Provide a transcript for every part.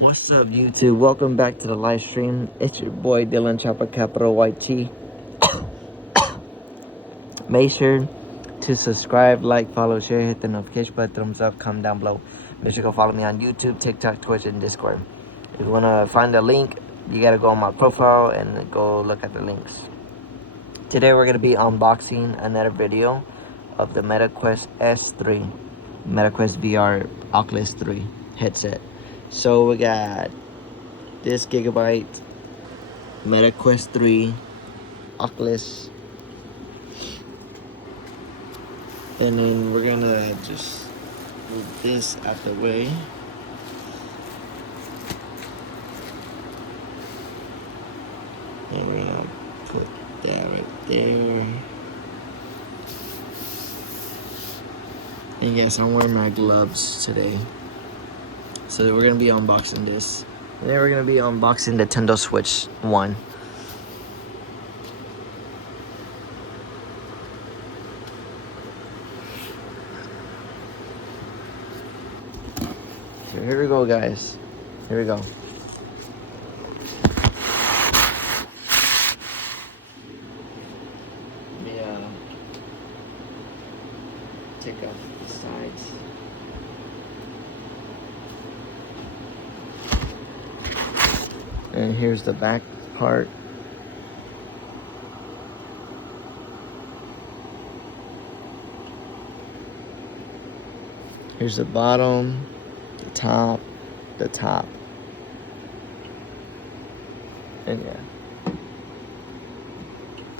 What's up, YouTube? Welcome back to the live stream. It's your boy Dylan Chopper Capital YT. Make sure to subscribe, like, follow, share, hit the notification button, thumbs up, comment down below. Make sure to go follow me on YouTube, TikTok, Twitch, and Discord. If you want to find the link, you got to go on my profile and go look at the links. Today we're going to be unboxing another video of the MetaQuest S3, MetaQuest VR Oculus 3 headset. So we got this Gigabyte MetaQuest 3 Oculus, and then we're gonna just move this out the way. And we're gonna put that right there. And yes, I'm wearing my gloves today. So we're gonna be unboxing this. And then we're gonna be unboxing the Nintendo Switch 1. So here we go, guys. Here we go. Let me take off the sides. And here's the back part. Here's the bottom, the top, and yeah.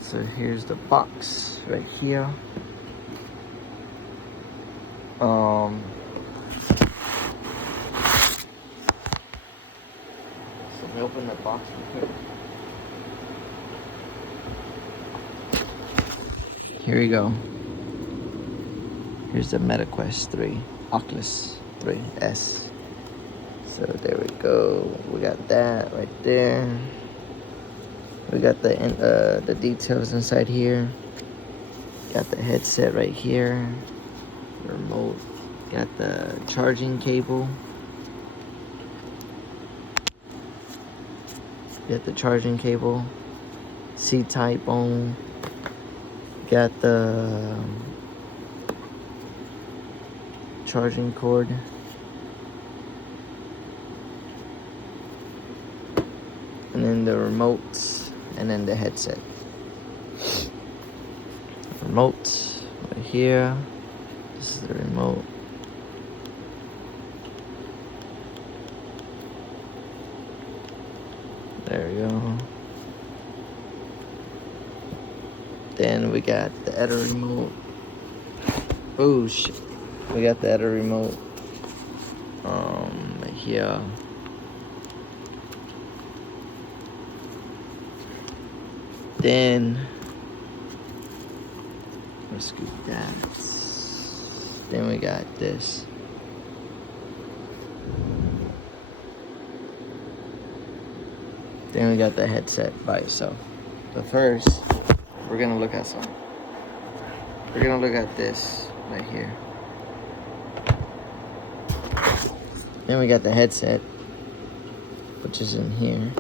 So here's the box right here. So let me open the box real quick. Here we go. Here's the MetaQuest 3, Oculus 3S. So there we go. We got that right there. We got the details inside here. Got the headset right here. The remote. Got the charging cable. Got the charging cable. C-type on. Got the charging cord. And then the remote, and then the headset. Remote right here. This is the remote. There we go. Then we got the other remote. Oh shit. We got the other remote. Right here. Then let's scoop that. Then we got this. Then we got the headset by itself. But first, we're gonna look at something. We're gonna look at this right here. Then we got the headset, which is in here.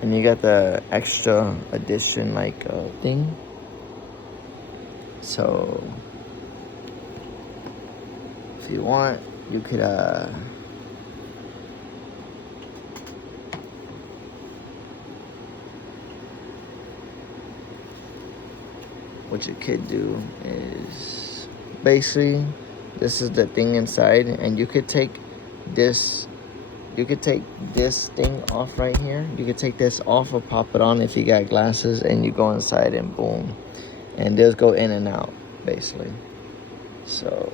And you got the extra edition thing. So if you want, you could what you could do is basically this is the thing inside, and you could take this. You could take this thing off right here. You could take this off or pop it on if you got glasses, and you go inside and boom. And they'll go in and out, basically. So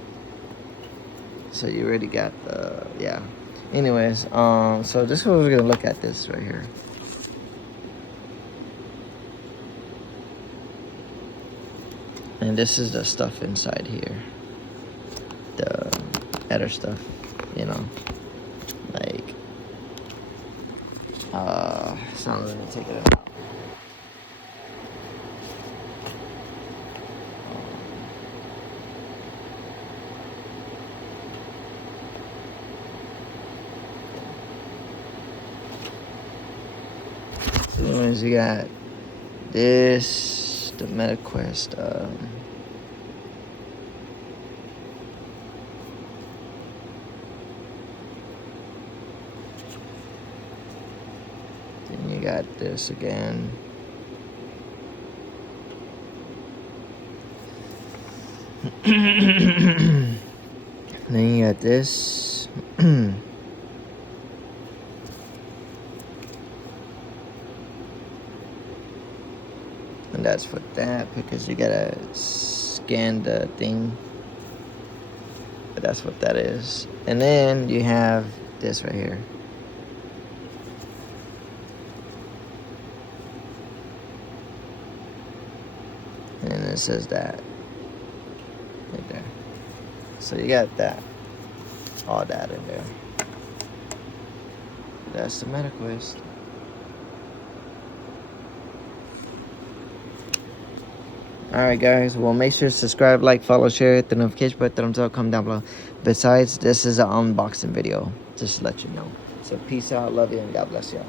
you already got the, yeah. Anyways, so this is what we're gonna look at this right here. And this is the stuff inside here. The other stuff, you know. It's not letting me take it out. So anyways, you got this, the MetaQuest. Then you got this again. Then you got this. And that's for that, because you gotta scan the thing. But that's what that is. And then you have this right here. And it says that right there. So you got that, all that in there. That's the MetaQuest. Alright guys, well make sure to subscribe, like, follow, share, hit the notification button, thumbs up, comment down below. Besides, this is an unboxing video, just to let you know. So peace out, love you, and God bless y'all.